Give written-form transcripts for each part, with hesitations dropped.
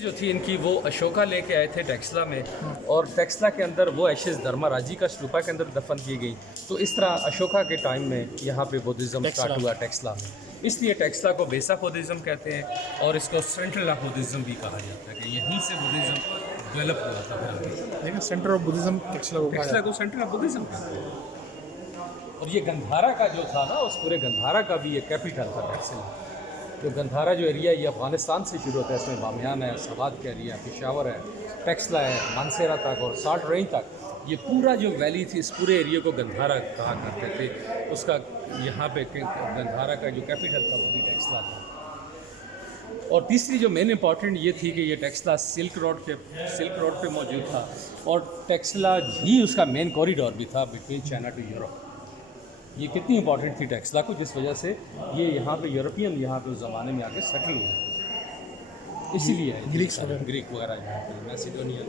Ashes जो थी इनकी वो अशोका लेके आए थे टेक्सला में, और टेक्सला के अंदर वो एशेज़ धर्माराजी का स्तूपा के अंदर दफन की गई। तो इस तरह अशोका के टाइम में यहाँ पे बुद्धिज़्म स्टार्ट हुआ टेक्सला में, इसलिए टेक्सला को बेसा बुद्धिज़्म कहते हैं और इसको सेंट्रल ऑफ बुद्धिज़्म भी कहा जाता है कि यहीं से बुद्धिज़्म डेवलप हुआ था। लेकिन सेंटर ऑफ बुद्धिज्म टेक्सला को सेंट्रल ऑफ बुद्धिज़्म कहते हैं। और ये गंधारा का जो था ना, उस पूरे गंधारा का भी एक कैपिटल था टेक्सला। जो गंधारा जो एरिया ये अफ़गानिस्तान से शुरू होता है, इसमें बामियान है, सवाद का एरिया, पेशावर है, टेक्सला है, मानसेरा तक और साल्ट रेंज तक, ये पूरा जो वैली थी इस पूरे एरिया को गंधारा कहा करते थे। उसका यहाँ पे गंधारा का जो कैपिटल था वो भी टेक्सला था। और तीसरी जो मेन इंपॉर्टेंट ये थी कि ये टेक्सला सिल्क रोड पे मौजूद था, और टेक्सला ही उसका मेन कॉरिडोर भी था बिटवीन चाइना टू यूरोप। ये कितनी इंपॉर्टेंट थी टेक्सला को, जिस वजह से ये यहाँ पे यूरोपियन यहाँ पे उस ज़माने में आके सेटल हुए, इसीलिए ग्रीक वगैरह यहाँ पे मैसिडोनियन।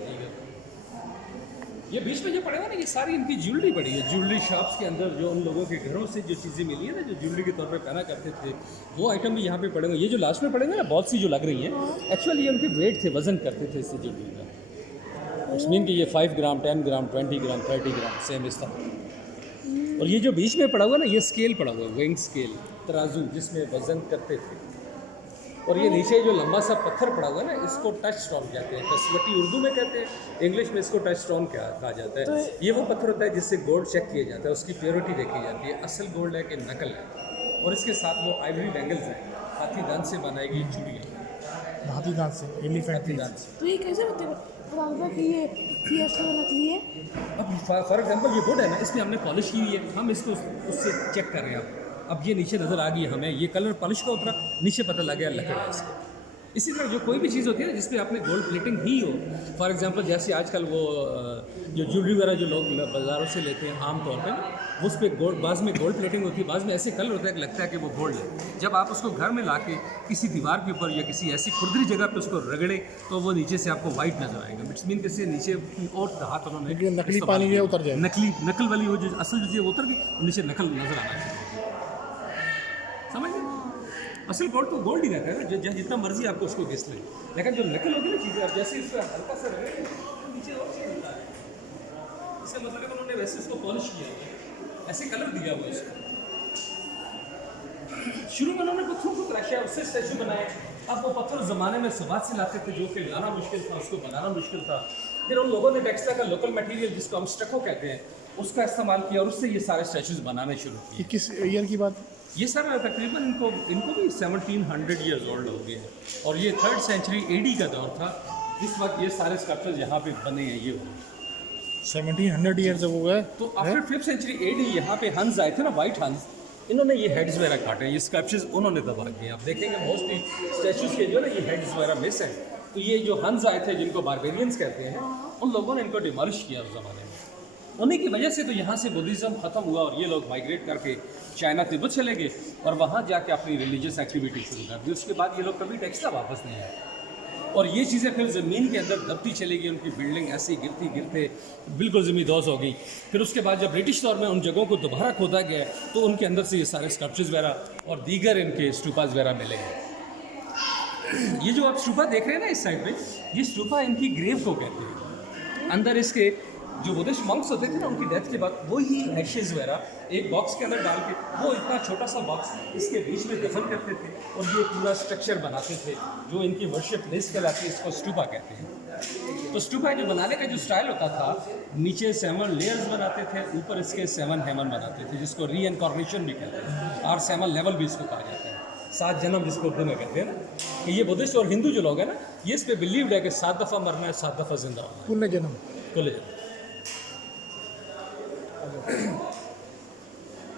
ये बीच में जो पड़े हुए ना, ये सारी इनकी ज्वेलरी पड़ी है। ज्वेलरी शॉप्स के अंदर जो उन लोगों के घरों से जो चीज़ें मिली है ना, जो ज्वेलरी के तौर पे पहना करते थे, वो आइटम भी यहाँ पे पड़े हुए। ये जो लास्ट में पड़ेंगे ना, बहुत सी जो लग रही हैं, एक्चुअली ये उनके वेट थे, वज़न करते थे इससे ज्वेलरी का। इट्स मीन कि ये 5 ग्राम, 10 ग्राम, 20 ग्राम, 30 ग्राम सेम इस तरह। और ये जो बीच में पड़ा हुआ ना, ये स्केल पड़ा हुआ है, वेइंग स्केल, तराजू, जिसमें वज़न करते थे। और ये नीचे जो लंबा सा पत्थर पड़ा हुआ है ना, इसको टच स्टोन कहते हैं। कसवटी उर्दू में कहते हैं, इंग्लिश में इसको टच स्टोन कहा जाता है। ये वो पत्थर होता है जिससे गोल्ड चेक किया जाता है, उसकी प्योरिटी देखी जाती है, असल गोल्ड है कि नकल है। और इसके साथ वो आइवरी बैंगल्स हैं, हाथी दांत से बनाई गई चूड़ियाँ, हाथी दांत से, एलिफेंट दांत से। तो ये कैसे बताऊंगा कि ये असली नकली है? अब फॉर एग्जाम्पल ये वुड है ना, इसमें हमने पॉलिश की हुई है, हम इसको उससे चेक कर रहे हैं। अब ये नीचे नज़र आ गई हमें, ये कलर पॉलिश का उतरा, नीचे पता लग गया लकड़ है इसका। इसी तरह जो कोई भी चीज़ होती है ना जिसमें आपने गोल्ड प्लेटिंग ही हो, फॉर एग्जांपल जैसे आजकल वो जो ज्वेलरी वगैरह जो लोग बाज़ारों से लेते हैं आम तौर पे, वो उस पर गोल्ड, बाज़ में गोल्ड प्लेटिंग होती है, बाज़ में ऐसे कलर होता है कि लगता है कि वो गोल्ड है। जब आप उसको घर में ला के किसी दीवार के ऊपर या किसी ऐसी खुरदरी जगह पर उसको रगड़े तो वो नीचे से आपको वाइट नज़र आएगा। इट्स मीन किसी नीचे और हाथ उन्होंने नकली पानी में उतर जाए, नकल वाली वो जो असल जो चीज़ उतर गई, नीचे नकल नज़र आना चाहिए। समझ गए? असल गोल्ड तो गोल्ड ही रहता है ना, जितना मर्जी आपको उसको घिस ले। लेकिन जो नकल होगी ना चीज़ें, आप जैसे इस पर हल्का सा रगड़े तो नीचे और चीज़ होता है। इसका मतलब है उन्होंने वैसे उसको पॉलिश किया है, ऐसे कलर दिया हुआ इसको। शुरू में उन्होंने पत्थरों को तराशा, उससे स्टैचू बनाए। अब वो पत्थर उस ज़माने में सवाद से लाते थे, जो कि लाना मुश्किल था, उसको बनाना मुश्किल था। फिर उन लोगों ने टेक्सला का लोकल मटेरियल जिसको हम स्टको कहते हैं, उसका इस्तेमाल किया और उससे ये सारे स्टैचूज़ बनाने शुरू किए। किस ईयर की बात? ये सर तकरीबन इनको भी 1700 ईयर्स ओल्ड हो गए हैं, और ये 3rd सेंचुरी AD का दौर था। इस वक्त ये सारे स्कल्पचर्स यहाँ पे बने हैं। ये 1700 ईयर्स हो गए। तो आफ्टर 5th सेंचुरी AD यहाँ पे हंस आए थे ना, वाइट हंस, इन्होंने ये हेड्स वगैरह काटे, ये स्कल्पचर्स उन्होंने दबा किए। आप देखेंगे मोस्टली स्टैचूज़ के जो ना ये हेड्स वगैरह मिस हैं। तो ये जो हंस आए थे जिनको बारबेरियंस कहते हैं, उन लोगों ने इनको डिमोलिश किया उस ज़माने में। उन्हीं की वजह से तो यहाँ से बुद्धिज़्म ख़त्म हुआ और ये लोग माइग्रेट करके चाइना तिब्बत चले गए और वहाँ जाके अपनी रिलीजियस एक्टिविटी शुरू कर दी। उसके बाद ये लोग कभी टेक्सला वापस नहीं आए, और ये चीज़ें फिर ज़मीन के अंदर दबती चली गई। उनकी बिल्डिंग ऐसी गिरते बिल्कुल ज़मींदोज़ हो गई। फिर उसके बाद जब ब्रिटिश दौर में उन जगहों को दोबारा खोदा गया तो उनके अंदर से ये सारे स्कल्पचर्स वगैरह और दीगर इनके स्टूपास वगैरह मिले हैं। ये जो आप स्टूपा देख रहे हैं ना इस साइड पे, ये स्टूपा इनकी ग्रेव को कहते हैं। अंदर इसके जो बुद्धिस्ट मंक्स होते थे ना, उनकी डेथ के बाद वही एशेज़ वगैरह एक बॉक्स के अंदर डाल के, वो इतना छोटा सा बॉक्स इसके बीच में दफन करते थे और ये पूरा स्ट्रक्चर बनाते थे जो इनकी वर्शिप प्लेस कहलाती है। इसको स्टूपा कहते हैं। तो स्टूपा जो बनाने का जो स्टाइल होता था, नीचे 7 लेयर्स बनाते थे, ऊपर इसके 7 हेमन बनाते थे, जिसको रीइनकॉर्नेशन भी कहते हैं, और 7 लेवल भी इसको कहा जाता है। 7 जन्म जिसको उर्दू में कहते हैं ना, कि ये बुद्धिस्ट और हिंदू जो लोग हैं ना, ये इस पर बिलीव्ड है कि 7 दफ़ा मरना है, 7 दफ़ा जिंदा होना है, कुल जन्म।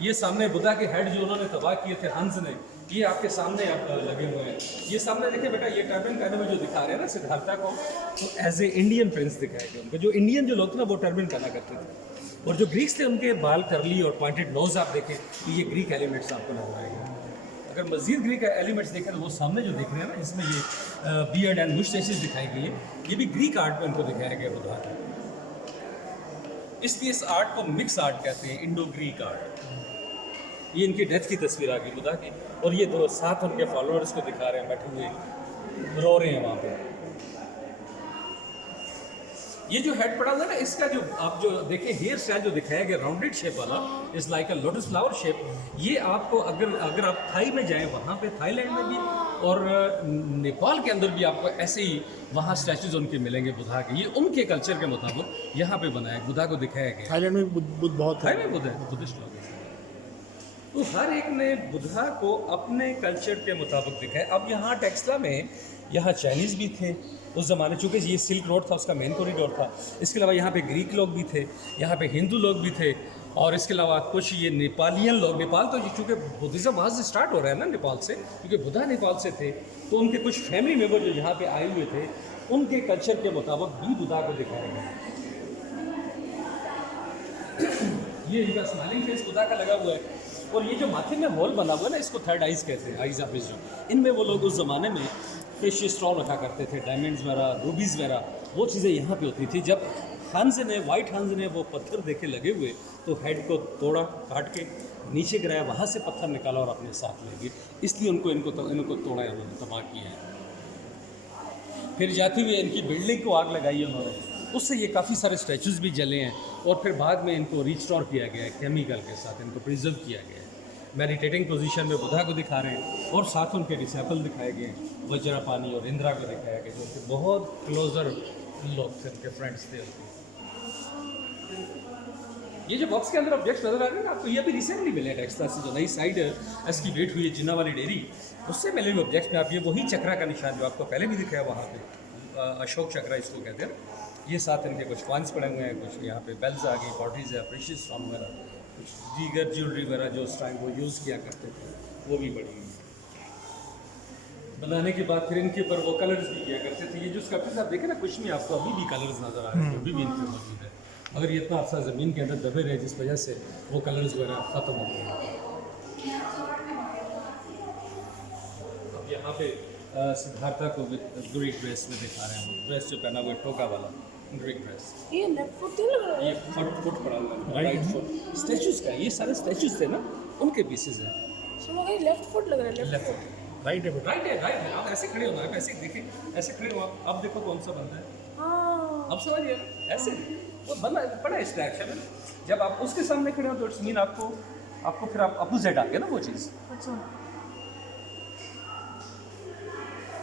ये सामने बुद्धा के हेड जो उन्होंने तबाह किए थे हंस ने, ये आपके सामने आप लगे हुए हैं। ये सामने देखिए बेटा, ये टर्बन पहने हुए जो दिखा रहे हैं ना सिद्धार्था को, तो एज ए इंडियन प्रिंस दिखाए गए उनको। जो इंडियन जो लोग थे ना, वो टर्बन पहना करते थे। और जो ग्रीक्स थे, उनके बाल करली और पॉइंटेड नोज आप देखें तो ये ग्रीक एलिमेंट्स आपको नजर आएंगे। अगर मजीद ग्रीक एलिमेंट्स देखें तो वो सामने जो दिख रहे हैं ना, इसमें ये बियर्ड एंड मुस्टैचेस दिखाई गई है, ये भी ग्रीक आर्ट में उनको दिखाया गया बुद्धा का। इसलिए इस आर्ट को मिक्स आर्ट कहते हैं, इंडो ग्रीक आर्ट। ये इनकी डेथ की तस्वीर आ गई बुद्धा की, और ये 2 साथ उनके फॉलोअर्स को दिखा रहे हैं बैठे हुए, रो रहे हैं वहाँ पे। ये जो हेड पड़ा हुआ है ना, इसका जो आप जो देखें हेयर स्टाइल जो दिखाया गया राउंडेड शेप वाला, is like a lotus flower shape. ये आपको अगर आप थाई में जाएं, वहाँ पे थाईलैंड में भी और नेपाल के अंदर भी आपको ऐसे ही वहाँ स्टैचूज उनके मिलेंगे बुद्धा के। ये उनके कल्चर के मुताबिक यहाँ पे बनाया है, बुद्धा को दिखाया गया। थाईलैंड में बुद्ध बहुत थाई है। में बुद्ध है, बुद्धिस्ट लोग हैं। तो हर एक ने बुद्धा को अपने कल्चर के मुताबिक दिखाया। अब यहाँ टेक्सला में यहाँ चाइनीज़ भी थे उस ज़माने, चूँकि ये सिल्क रोड था, उसका मेन कॉरिडोर था। इसके अलावा यहाँ पे ग्रीक लोग भी थे, यहाँ पे हिंदू लोग भी थे, और इसके अलावा कुछ ये नेपालियन लोग। नेपाल तो चूँकि बुद्धिज़्म वहाँ से स्टार्ट हो रहा है ना, नेपाल से, क्योंकि बुद्धा नेपाल से थे, तो उनके कुछ फैमिली मेम्बर जो यहाँ पे आए हुए थे, उनके कल्चर के मुताबिक भी बुद्धा को दिखाया गया। ये इनका स्माइलिंग फेस बुद्धा का लगा हुआ है। और ये जो माथे में होल बना हुआ है ना, इसको थर्ड आइज़ कहते हैं, आइज़ ऑफ विजडम। इनमें वो लोग उस ज़माने में प्रेशियस स्टोन रखा करते थे, डायमंड्स वगैरह, रूबीज़ वगैरह, वो चीज़ें यहाँ पे होती थी। जब हंस ने, वाइट हंस ने वो पत्थर देखे लगे हुए, तो हेड को तोड़ा, काट के नीचे गिराया, वहाँ से पत्थर निकाला और अपने साथ ले गए। इसलिए इनको तोड़ा है, उन्होंने तबाह किया है। फिर जाती हुई इनकी बिल्डिंग को आग लगाई है उन्होंने, उससे ये काफ़ी सारे स्टैचूज़ भी जले हैं। और फिर बाद में इनको रिस्टोर किया गया है केमिकल के साथ, इनको प्रिजर्व किया गया है। मेडिटेटिंग पोजीशन में बुद्धा को दिखा रहे हैं, और साथ उनके डिसेपल दिखाए गए हैं, वज्रपानी और इंदिरा को दिखाया गया, जो कि बहुत क्लोजर लोग थे, उनके फ्रेंड्स थे उनके। ये जो बॉक्स के अंदर ऑब्जेक्ट्स नजर आ रहे हैं ना आपको, ये अभी रिसेंटली मिले टेक्सला से, जो नई साइड एक्सकैवेट हुई है जिन्ना वाली डेयरी, उससे मिले हुए ऑब्जेक्ट्स में आप ये वही चक्रा का निशान जो आपको पहले भी दिखाया वहाँ पे, अशोक चक्रा इसको कहते हैं। ये साथ इनके कुछ कॉइन्स पड़े हुए हैं, कुछ यहाँ पे बेल्स आ गई, बॉडीज़ है, प्रेशियस स्टोन वगैरह, कुछ दीगर ज्वेलरी वगैरह जो उस टाइम वो यूज़ किया करते थे, वो भी पड़ी हुई। बनाने के बाद फिर इनके ऊपर वो कलर्स भी किया करते थे। ये जो स्कल्पचर्स आप देखें ना, कुछ में आपको अभी भी कलर्स नज़र आ रहे हैं, अभी भी इनके मौजूद है। अगर ये इतना अरसा ज़मीन के अंदर दबे रहे, जिस वजह से वो कलर्स वगैरह ख़त्म हो गए। अब यहाँ पे सिद्धार्था को ग्रीक ड्रेस में दिखा रहे हैं, ड्रेस जो पहना हुआ है टोका वाला ग्रीक ड्रेस। ये लेफ्ट फुट नहीं लग रहा है? ये फुट पड़ा हुआ है, राइट फुट। स्टैचूज का, ये सारे स्टैचूज थे ना, उनके पीसेज हैं। सुनो ये लेफ्ट फुट लग रहा है, left left foot. Foot, right है बेटा। राइट है। आप ऐसे खड़े होना है, ऐसे देखें, ऐसे खड़े हो आप। अब देखो कौन सा बनता है, हाँ अब समझिए ऐसे वो बना पड़ा है इस डायरेक्शन में। जब आप उसके सामने खड़े हो तो इट्स मीन आपको फिर आप अपोजिट आ गया ना वो चीज़। अच्छा।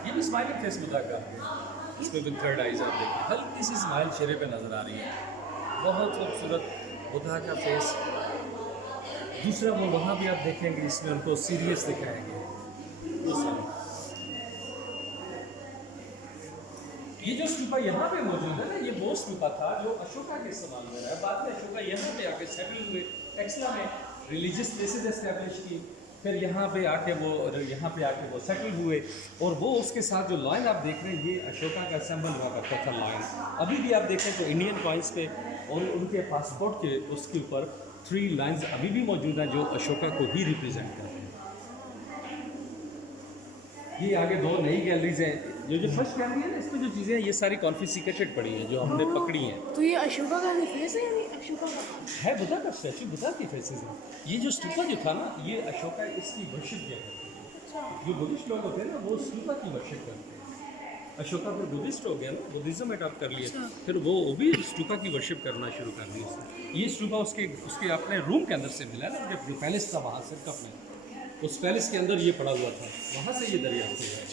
ये भी स्माइलिंग फेस बुद्धा का, इसमें भी थर्ड आइज आप देखिए, हल्की सी स्माइल चेहरे पे नज़र आ रही है, बहुत खूबसूरत बुद्धा का फेस। दूसरा वो वहाँ भी आप देखेंगे, इसमें उनको सीरियस दिखाया गया है। ये जो स्तूपा यहाँ पे मौजूद है ना, ये वो स्तूपा था जो अशोका के इस्तेमाल में रहा है। बाद में अशोका यहाँ पे आके सेटल हुए, टेक्सला में रिलीजियस प्लेसेस एस्टेब्लिश की, फिर यहाँ पे आके वो सेटल हुए। और वो उसके साथ जो लाइन आप देख रहे हैं, ये अशोका का सिंबल हुआ करता था लाइन। अभी भी आप देखें तो इंडियन कॉइन्स पे और उनके पासपोर्ट के उसके ऊपर 3 लाइन्स अभी भी मौजूद हैं जो अशोका को ही रिप्रेजेंट करते हैं। ये आगे 2 नई गैलरीज हैं। जो फर्स्ट गैलरी है ना, इसमें जो चीज़ें हैं ये सारी कॉन्फिस्केटेड पड़ी हैं जो हमने पकड़ी हैं। तो ये अशोका का फेस है, यानी अशोका का है बुद्धा का स्टैचू, बुद्धा की फेसेस है। ये जो स्तूपा जो था ना, ये अशोका इसकी वर्शिप किया करते थे। जो बुद्धिस्ट लोग होते हैं ना, वो स्तूपा की वर्शिप करते हैं। अशोका फिर बुद्धिस्ट हो गया ना, बुद्धिज्म अडॉप्ट कर लिया, फिर वो भी स्तूपा की वर्शिप करना शुरू कर दी उसने। ये स्तूपा उसके अपने रूम के अंदर से मिला ना, जो पैलेस था वहाँ से, अपने उस पैलेस के अंदर ये पड़ा हुआ था, वहाँ से ये दरियाफ्त हुआ है।